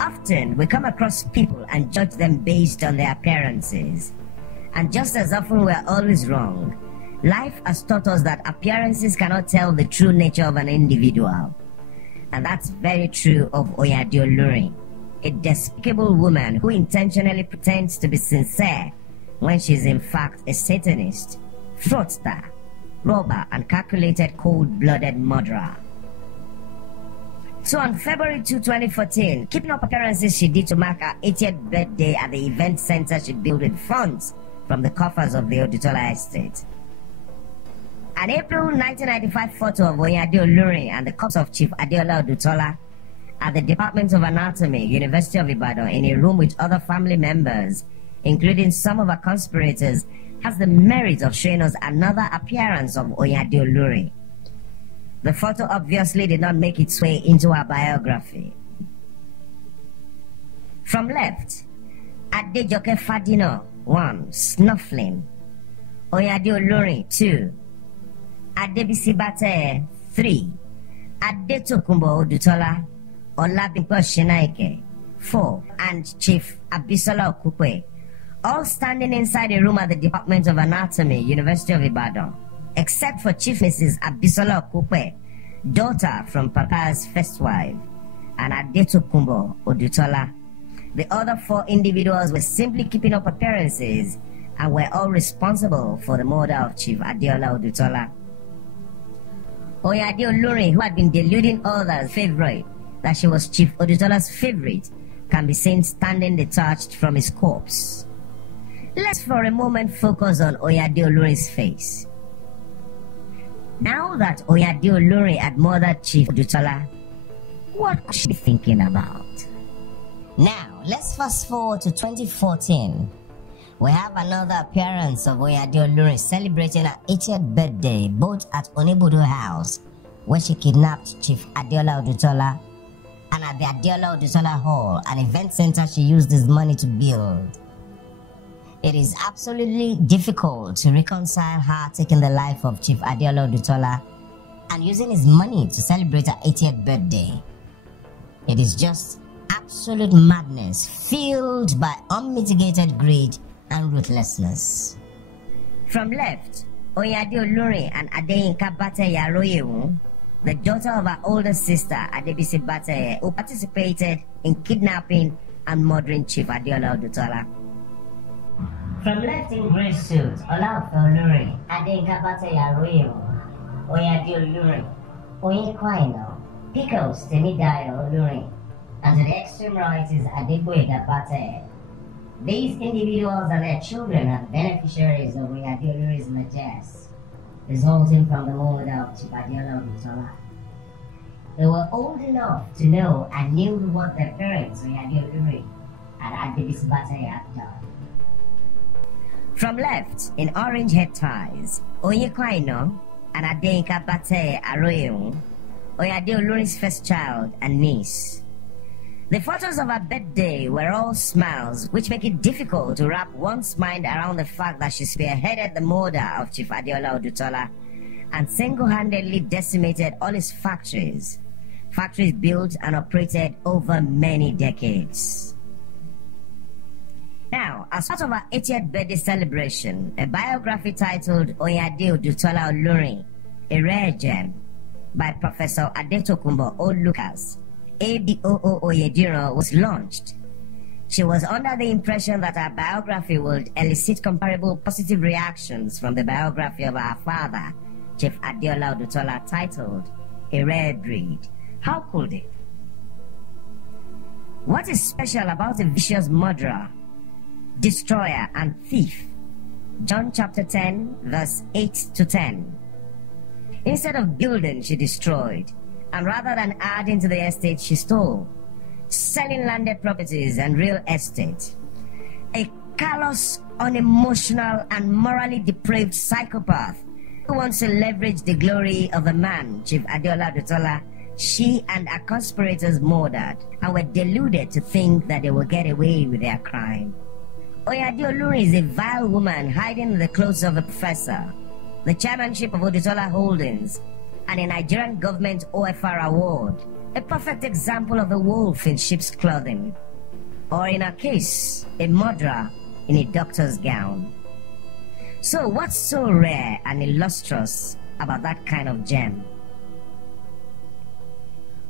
Often we come across people and judge them based on their appearances. And just as often we are always wrong. Life has taught us that appearances cannot tell the true nature of an individual. And that's very true of Oyinade Olurin, a despicable woman who intentionally pretends to be sincere when she's in fact a Satanist, fraudster, robber, and calculated cold-blooded murderer. So on February 2, 2014, keeping up appearances she did to mark her 80th birthday at the event center she built with funds from the coffers of the Odutola estate. An April 1995 photo of Oyinade Olurin and the corpse of Chief Adeola Odutola at the Department of Anatomy, University of Ibadan, in a room with other family members, including some of her conspirators, has the merit of showing us another appearance of Oyinade Olurin. The photo obviously did not make its way into her biography. From left, Adejoke Fadino, 1. Snuffling. Oyinade Olurin, 2. Adebisi Bate, 3. Adetokunbo Odutola, Olabimpo Shinaike, 4. And Chief Abisola Okupe, all standing inside a room at the Department of Anatomy, University of Ibadan, except for Chief Mrs. Abisola Okupe, daughter from Papa's first wife, and Adetokunbo Odutola. The other 4 individuals were simply keeping up appearances and were all responsible for the murder of Chief Adeola Odutola. Oyinade Olurin, who had been deluding others' favorite that she was Chief Odutola's favorite, can be seen standing detached from his corpse. Let's for a moment focus on Oyinade Olurin's face. Now that Oyinade Olurin had murdered Chief Odutola, what was she thinking about? Now, let's fast forward to 2014. We have another appearance of Oyinade Olurin celebrating her 80th birthday both at Onibudu House, where she kidnapped Chief Adeola Odutola, and at the Adeola Odutola Hall, an event center she used this money to build. It is absolutely difficult to reconcile her taking the life of Chief Adeola Odutola and using his money to celebrate her 80th birthday. It is just absolute madness, fueled by unmitigated greed and ruthlessness. From left, Oyinade Olurin and Adeyinka Bate Yaroyewu, the daughter of her older sister Adebisi Bate, who participated in kidnapping and murdering Chief Adeola Odutola. From left in grey suit, Olaofe Olurin, Adeyinka Bate Yaroyewu, Oyinade Olurin, Oyinekwaino, Pickles Temidayo Olurin, and to the extreme right is Adegboyega Bate. These individuals and their children are the beneficiaries of Oyinade Olurin's largesse, resulting from the murder of Chief Adeola Odutola. They were old enough to know and knew what their parents, Oyinade Olurin and Adebisi Bate, had done. From left, in orange head ties, Oyinekwaino and Adeyinka Bate Yaroyewu, Oyinade Olurin's first child and niece. The photos of her birthday were all smiles, which make it difficult to wrap one's mind around the fact that she spearheaded the murder of Chief Adeola Odutola and single-handedly decimated all his factories built and operated over many decades. Now, as part of her 80th birthday celebration, a biography titled Oyinade Odutola Olurin, A Rare Gem, by Professor Adetokunbo O. Lucas, ABOO Oyediro, was launched. She was under the impression that her biography would elicit comparable positive reactions from the biography of her father, Chief Adeola Odutola, titled A Rare Breed. How could it? What is special about a vicious murderer, destroyer, and thief? John chapter 10, verse 8 to 10. Instead of building, she destroyed, and rather than adding to the estate, she stole, selling landed properties and real estate. A callous, unemotional, and morally depraved psychopath who wants to leverage the glory of the man, Chief Adeola Odutola, she and her conspirators murdered and were deluded to think that they would get away with their crime. Oyinade Olurin is a vile woman hiding in the clothes of a professor, the chairmanship of Odutola Holdings, and a Nigerian government OFR award, a perfect example of a wolf in sheep's clothing, or in her case, a murderer in a doctor's gown. So what's so rare and illustrious about that kind of gem?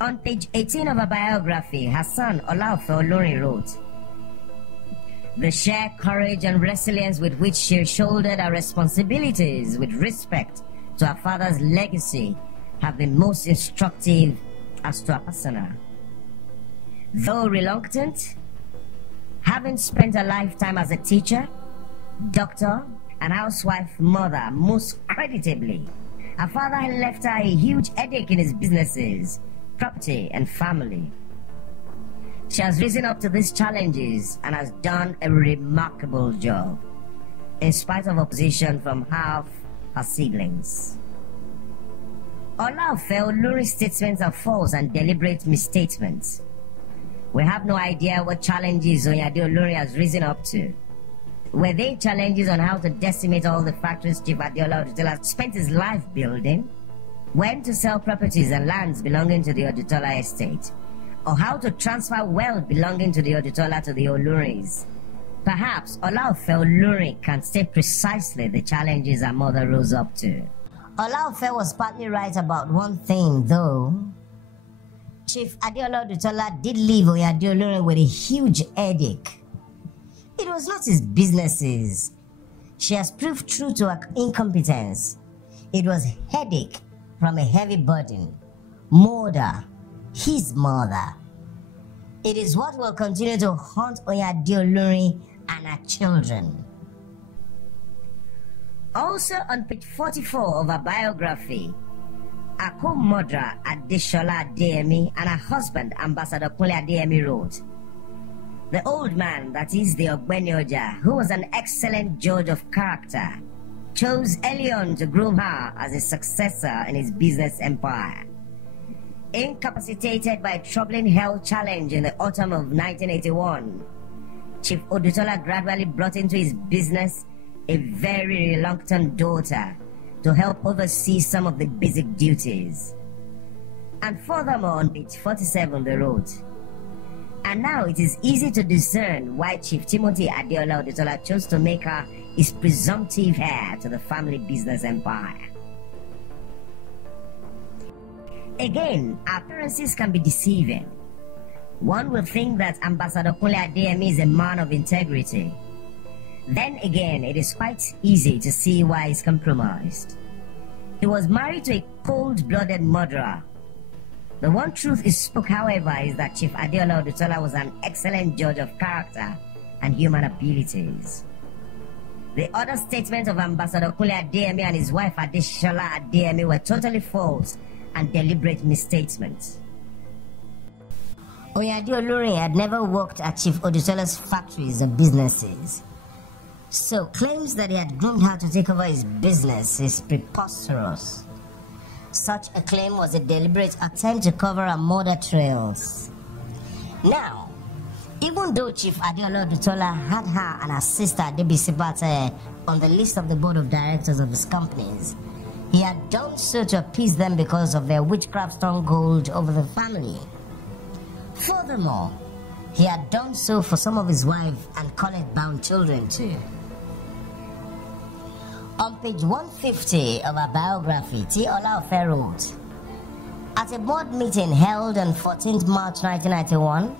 On page 18 of her biography, her son Oyinade Olurin wrote, "The sheer courage and resilience with which she shouldered her responsibilities with respect to her father's legacy have been most instructive as to her persona. Though reluctant, having spent a lifetime as a teacher, doctor, and housewife mother most creditably, her father had left her a huge headache in his businesses, property, and family. She has risen up to these challenges and has done a remarkable job, in spite of opposition from half her siblings." Oyinade Olurin's statements are false and deliberate misstatements. We have no idea what challenges Oyinade Olurin has risen up to. Were they challenges on how to decimate all the factories Chief Adeola Odutola spent his life building? When to sell properties and lands belonging to the Odutola estate? Or how to transfer wealth belonging to the Odutola to the Olurins? Perhaps Oyinade Olurin can state precisely the challenges her mother rose up to. Oyinade was partly right about one thing, though. Chief Adeola Odutola did leave Oyinade Olurin with a huge headache. It was not his businesses. She has proved true to her incompetence. It was headache from a heavy burden. Murder, his mother. It is what will continue to haunt Oyinade Olurin and her children. Also on page 44 of her biography, her co-murderer Adesola Adeyemi and her husband Ambassador Kunle Adeyemi wrote, "The old man, that is the Ogbeni Oja, who was an excellent judge of character, chose early on to groom her as a successor in his business empire. Incapacitated by a troubling health challenge in the autumn of 1981, Chief Odutola gradually brought into his business a very reluctant daughter to help oversee some of the basic duties." And furthermore, on page 47 they wrote, "And now it is easy to discern why Chief Timothy Adeola Odutola chose to make her his presumptive heir to the family business empire." Again, appearances can be deceiving. One will think that Ambassador Kunle Adeyemi is a man of integrity. Then again, it is quite easy to see why he's compromised. He was married to a cold-blooded murderer. The one truth he spoke, however, is that Chief Adeola Odutola was an excellent judge of character and human abilities. The other statements of Ambassador Kunle Adeyemi and his wife Adesola Adeyemi were totally false and deliberate misstatements. Oyinade Olurin had never worked at Chief Odutola's factories or businesses, so claims that he had groomed her to take over his business is preposterous. Such a claim was a deliberate attempt to cover her murder trails. Now, even though Chief Adeola Odutola had her and her sister Despicable on the list of the board of directors of his companies, he had done so to appease them because of their witchcraft stronghold over the family. Furthermore, he had done so for some of his wife and college-bound children too. On page 150 of her biography, T. Olaofe wrote, "At a board meeting held on 14th March 1991,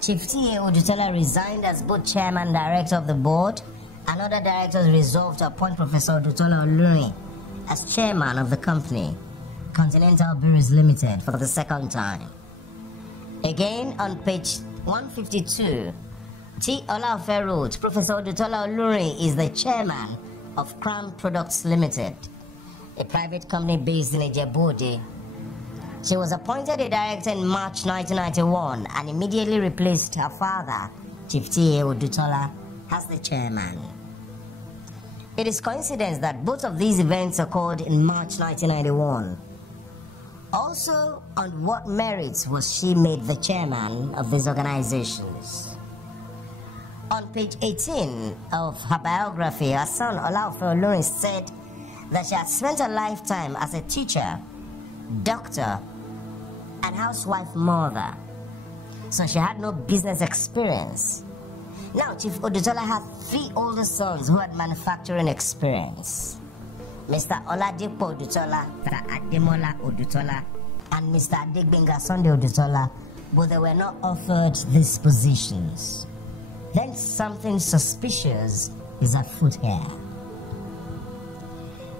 Chief T.A. Odutola resigned as both chairman and director of the board, and other directors resolved to appoint Professor Odutola Olurin as chairman of the company, Continental Breweries Limited, for the second time." Again, on page 152, T. Olaofe wrote, "Professor Odutola Olurin is the chairman of Crown Products Limited, a private company based in Ijebu-Ode. She was appointed a director in March 1991 and immediately replaced her father, Chief T.A. Odutola, as the chairman." It is coincidence that both of these events occurred in March 1991. Also, on what merits was she made the chairman of these organizations? On page 18 of her biography, her son Oyinade Olurin said that she had spent a lifetime as a teacher, doctor, and housewife mother, so she had no business experience. Now, Chief Odutola had 3 older sons who had manufacturing experience: Mr. Oladipo Odutola, Mr. Ademola Odutola, and Mr. Adegbenga Sunday Odutola, but they were not offered these positions. Then something suspicious is afoot here.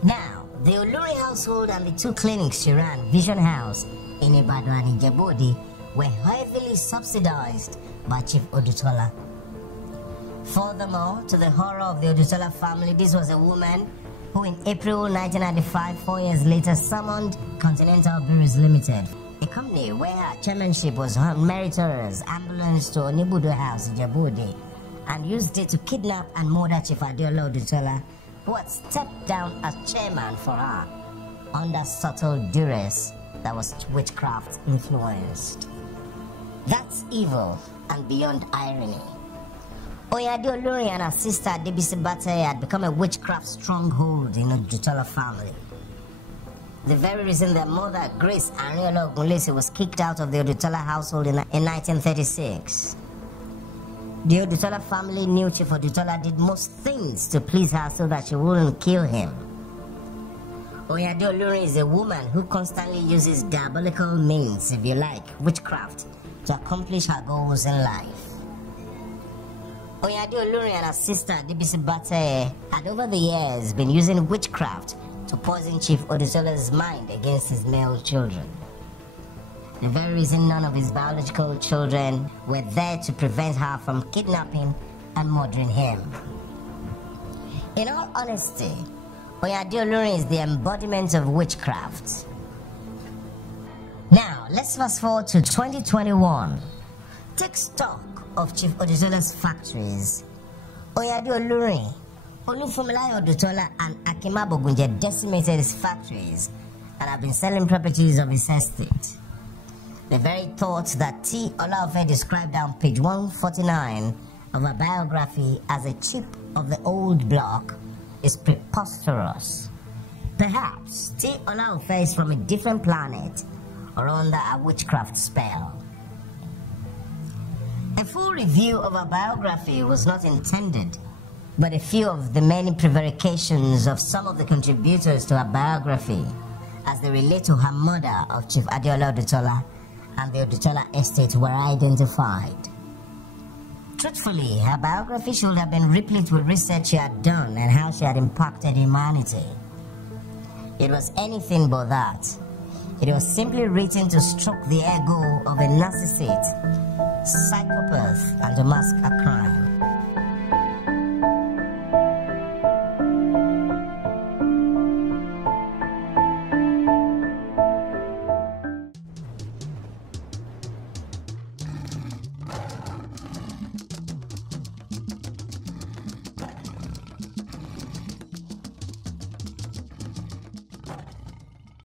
Now, the Olurin household and the 2 clinics she ran, Vision House in Ibadan and Ijebu-Ode, were heavily subsidized by Chief Odutola. Furthermore, to the horror of the Odutola family, this was a woman who in April 1995, 4 years later, summoned Continental Breweries Limited, a company where her chairmanship was meritorious, ambulance to Onibudo House in Ijebu-Ode, and used it to kidnap and murder Chief Adeola Odutola, who had stepped down as chairman for her under subtle duress that was witchcraft influenced. That's evil and beyond irony. Oyinade Olurin and her sister Ijebu-Ode had become a witchcraft stronghold in the Odutola family. The very reason their mother, Grace Ariola Ogunlesi, was kicked out of the Odutola household in 1936. The Odutola family knew Chief Odutola did most things to please her so that she wouldn't kill him. Oyinade Olurin is a woman who constantly uses diabolical means, if you like, witchcraft, to accomplish her goals in life. Oyinade Olurin and her sister Ijebu-Ode had over the years been using witchcraft to poison Chief Odutola's mind against his male children. The very reason none of his biological children were there to prevent her from kidnapping and murdering him. In all honesty, Oyinade Olurin is the embodiment of witchcraft. Now, let's fast forward to 2021. Take stock of Chief Odutola's factories. Oyinade Olurin, Olufunmilayo Odutola, and Akima Bogunje decimated his factories and have been selling properties of his estate. The very thought that T. Olaofe described on page 149 of her biography as a chip of the old block is preposterous. Perhaps T. Olaofe is from a different planet or under a witchcraft spell. A full review of her biography was not intended, but a few of the many prevarications of some of the contributors to her biography as they relate to her murder of Chief Adeola Odutola and the Odutola estate were identified. Truthfully, her biography should have been replete with research she had done and how she had impacted humanity. It was anything but that. It was simply written to stroke the ego of a narcissist, psychopath, and to mask a crime.